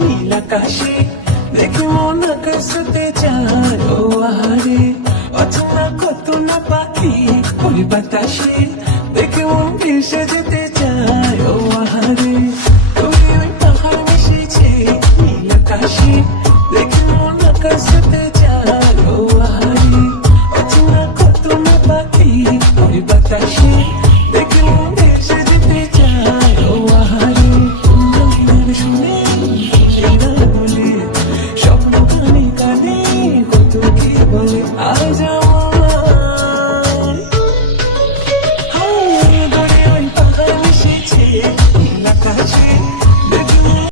নীল আকাশে দেখে মন আকাশতে যায় ও আহারে অচেনা কত না পাখি ওই বাতাসে দেখে মন ভেসে যেতে চায় ও আহারে তুমি ওই পাহাড় মিশেছে নীল আকাশে দেখে মন আকাশতে যায় ও আহারে অচেনা কত না পাখি ওই বাতাসে দেখে মন ভেসে যেতে চায় ও আহারে শুনে আজ আমার গড়ে ওই পাহাড় মিশেছে নীল আকাশে